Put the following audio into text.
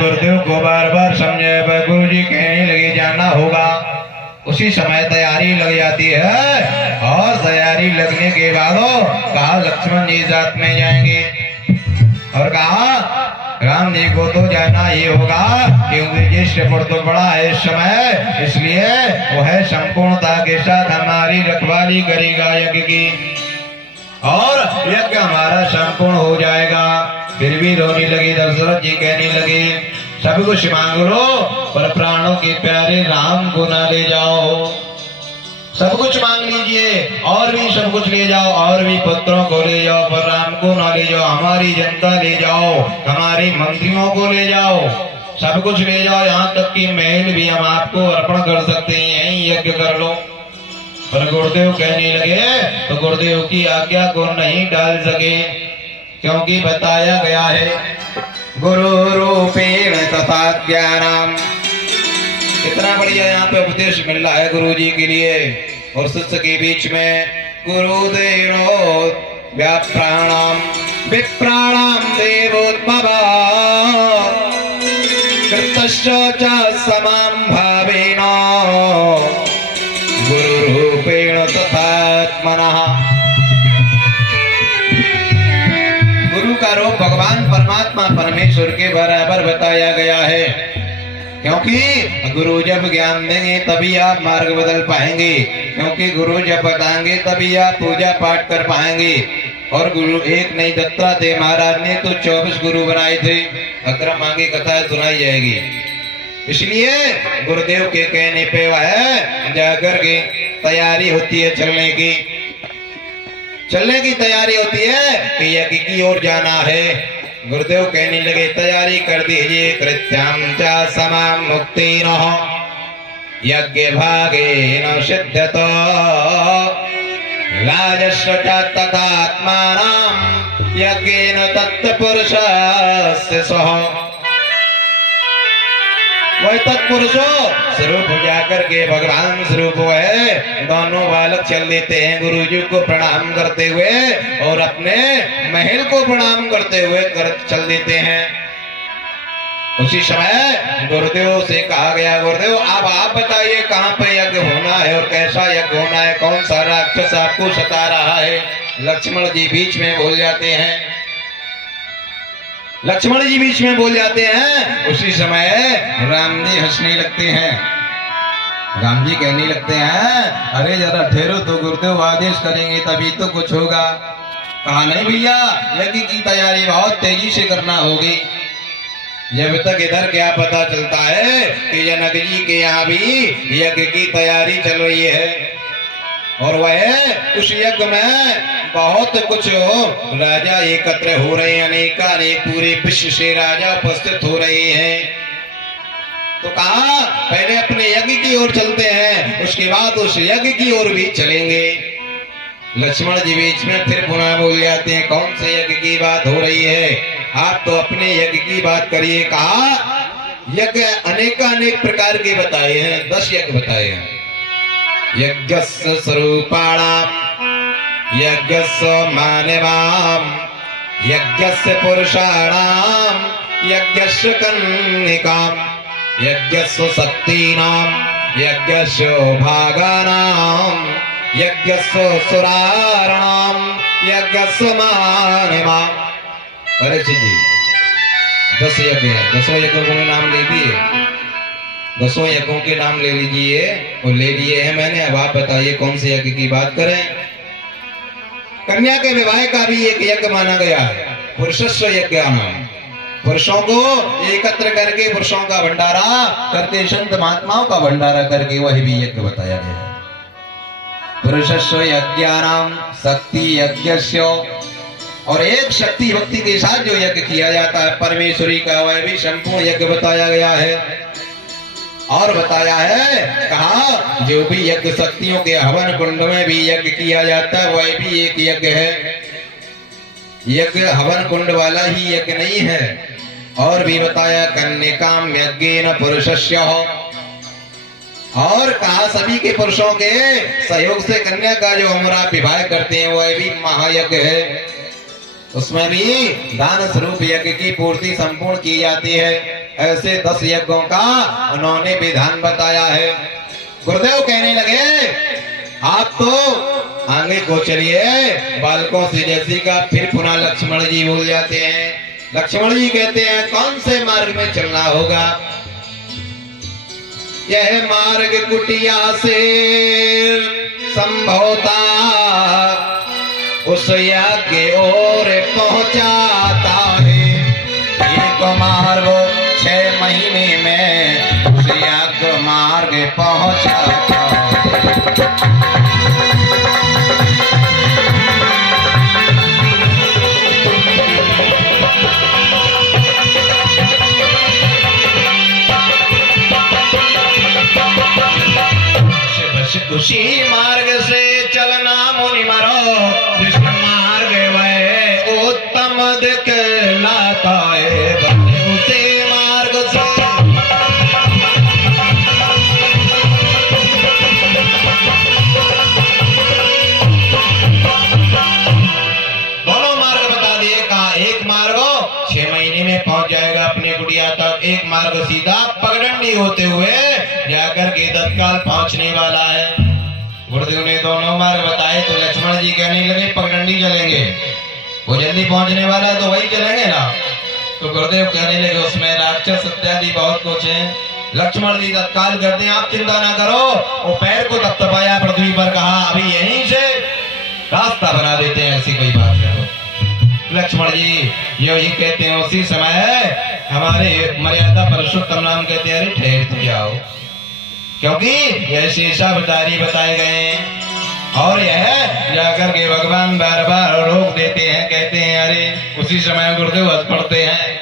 गुरुदेव को बार बार समझे गुरु जी कहने लगे जाना होगा। उसी समय तैयारी लग जाती है और तैयारी लगने के बाद कहा लक्ष्मण जी साथ में जाएंगे और कहा राम जी को तो जाना ही होगा क्योंकि ज्येष्ठ पुत्र तो बड़ा है इस समय, इसलिए वह संपूर्णता के साथ हमारी रखवाली करेगा यज्ञ की और यज्ञ हमारा संपूर्ण हो जाएगा। फिर भी रोने लगी। दशरथ जी कहने लगे सब कुछ मांग लो पर प्राणों के प्यारे राम को ना ले जाओ। सब कुछ मांग लीजिए और भी सब कुछ ले जाओ और भी पुत्रों को ले जाओ पर राम को ना ले जाओ। हमारी जनता ले जाओ, हमारे मंत्रियों को ले जाओ, सब कुछ ले जाओ, यहाँ तक कि महल भी हम आपको अर्पण कर सकते हैं, यही यज्ञ कर लो। पर गुरुदेव कहने लगे तो गुरुदेव की आज्ञा को नहीं डाल सके क्योंकि बताया गया है गुरु रूपेण तथा ज्ञानम। कितना बढ़िया यहाँ पे उपदेश मिल रहा है गुरु जी के लिए और शिष्य के बीच में। गुरुदेवो व्याप्राणाम विप्राणाम देवोत्मवा कृतश्च च समां भावेन गुरु रूपेण तथात्मनः। गुरु का रूप भगवान परमात्मा परमेश्वर के बराबर बताया गया है क्योंकि गुरु जब ज्ञान देंगे तभी आप मार्ग बदल पाएंगे, क्योंकि गुरु जब बताएंगे तभी आप पूजा पाठ कर पाएंगे। और गुरु एक नहीं दत्तात्रेय महाराज ने तो 24 गुरु बनाए थे। अगर मांगे कथा सुनाई जाएगी, इसलिए गुरुदेव के कहने पे वह जाकर के तैयारी होती है चलने की तैयारी होती है कि यज्ञ की ओर जाना है। गुरुदेव कहने लगे तैयारी कर दीजिए। कृत्याम च समां मुक्तिन यज्ञ भागेन सिद्ध्यतो राजस्व च तथात्मानं यज्ञेन तत्पुरुषस्य सह। वह तत्पुरुषो स्वरूप जाकर के भगवान स्वरूप है। दोनों बालक चल देते हैं गुरु जी को प्रणाम करते हुए और अपने महल को प्रणाम करते हुए चल देते हैं। उसी समय गुरुदेव से कहा गया गुरुदेव अब आप बताइए कहाँ पे यज्ञ होना है और कैसा यज्ञ होना है, कौन सा राक्षस आपको सता रहा है। लक्ष्मण जी बीच में बोल जाते हैं। लक्ष्मण जी बीच में बोल जाते हैं। उसी समय राम जी हंसने लगते हैं। राम जी कहने लगते हैं अरे जरा ठहरो तो गुरुदेव आदेश करेंगे तभी तो कुछ होगा। कहा नहीं भैया यज्ञ की तैयारी बहुत तेजी से करना होगी। जब तक इधर क्या पता चलता है कि जनक जी के यहाँ भी यज्ञ की तैयारी चल रही है और वह उस यज्ञ में बहुत कुछ राजा एकत्र हो रहे हैं, अनेक पूरे विश्व से राजा उपस्थित हो रहे हैं। तो कहा पहले अपने यज्ञ की ओर चलते हैं, उसके बाद उस यज्ञ की ओर भी चलेंगे। लक्ष्मण जी बीच में फिर पुनः बोल जाते हैं, कौन से यज्ञ की बात हो रही है? आप तो अपने यज्ञ की बात करिए। कहा यज्ञ अनेक प्रकार के बताए हैं, 10 यज्ञ बताए हैं। यज्ञस्य स्वरूपाणाम, यज्ञस्य मानवाम, यज्ञस्य पुरुषाणाम, यज्ञस्य कन्निकाम, यज्ञस्य शक्तीनाम, यज्ञस्य भागानाम, यज्ञस्य सुराणाम, यज्ञस्य मानवाम। परीक्षित जी 10 यज्ञ है, 10 यज्ञों को मैं नाम ले दिए, 10 यज्ञों के नाम ले लीजिए और ले लिए हैं मैंने। अब आप बताइए कौन से यज्ञ की बात करें? कन्या के विवाह का भी एक यज्ञ माना गया है, पुरुषस्व यज्ञ नाम। पुरुषों को एकत्र करके पुरुषों का भंडारा करके, संत महात्माओं का भंडारा करके, वही भी यज्ञ बताया गया है। पुरुषस्व यज्ञानाम शक्ति यज्ञस्य, और एक शक्ति भक्ति के साथ जो यज्ञ किया जाता है परमेश्वरी का, वह भी संपूर्ण यज्ञ बताया गया है। और बताया है, कहा जो भी यज्ञ शक्तियों के हवन कुंड में भी यज्ञ किया जाता है, वह भी एक यज्ञ है। यज्ञ हवन कुंड वाला ही यज्ञ नहीं है। और भी बताया कन्निकाम यज्ञेन पुरुषस्य, और कहा सभी के पुरुषों के सहयोग से कन्या का जो हमरा विवाह करते हैं, वह भी महायज्ञ है। उसमें भी दान स्वरूप यज्ञ की पूर्ति संपूर्ण की जाती है। ऐसे 10 यज्ञों का उन्होंने विधान बताया है। गुरुदेव कहने लगे, आप तो आगे को चलिए, बालकों से जैसी का। फिर पुनः लक्ष्मण जी बोल जाते हैं। लक्ष्मण जी कहते हैं, कौन से मार्ग में चलना होगा? यह मार्ग कुटिया से संभवता उस यज्ञ ओर पहुंचाता है। एक मार्ग 6 महीने में उस यज्ञ मार्ग पहुंचाता है। उसी मार्ग से चलना मुनि मरो, जिस मार्ग वह उत्तम दिखलाता है। उसी मार्ग से दोनों मार्ग बता दिए। कहा एक मार्ग 6 महीने में पहुंच जाएगा अपने कुटिया तक, एक मार्ग सीधा पगडंडी होते हुए जाकर के तत्काल पहुंचने वाला है। गुरुदेव ने दोनों मार्ग बताए तो लक्ष्मण जी कहने लगे, पगडंडी चलेंगे, वो जल्दी पहुंचने वाला है तो वही चलेंगे ना। तो गुरुदेव कहने लगे, उसमें राक्षस इत्यादि बहुत कुछ है। लक्ष्मण जी तत्काल करते हैं, आप चिंता ना करो। वो पैर को तपतपाया पृथ्वी पर, कहा अभी यहीं से रास्ता बना देते हैं, ऐसी कोई बात करो। लक्ष्मण जी यही कहते हैं। उसी समय हमारे मर्यादा पुरुषोत्तम नाम कहते हैं, अरे ठहर तो जाओ, क्योंकि यह शेषावतारी बताए गए हैं। और यह जाकर के भगवान बार बार रोक देते हैं, कहते हैं अरे। उसी समय गुरुदेव हंस पड़ते हैं।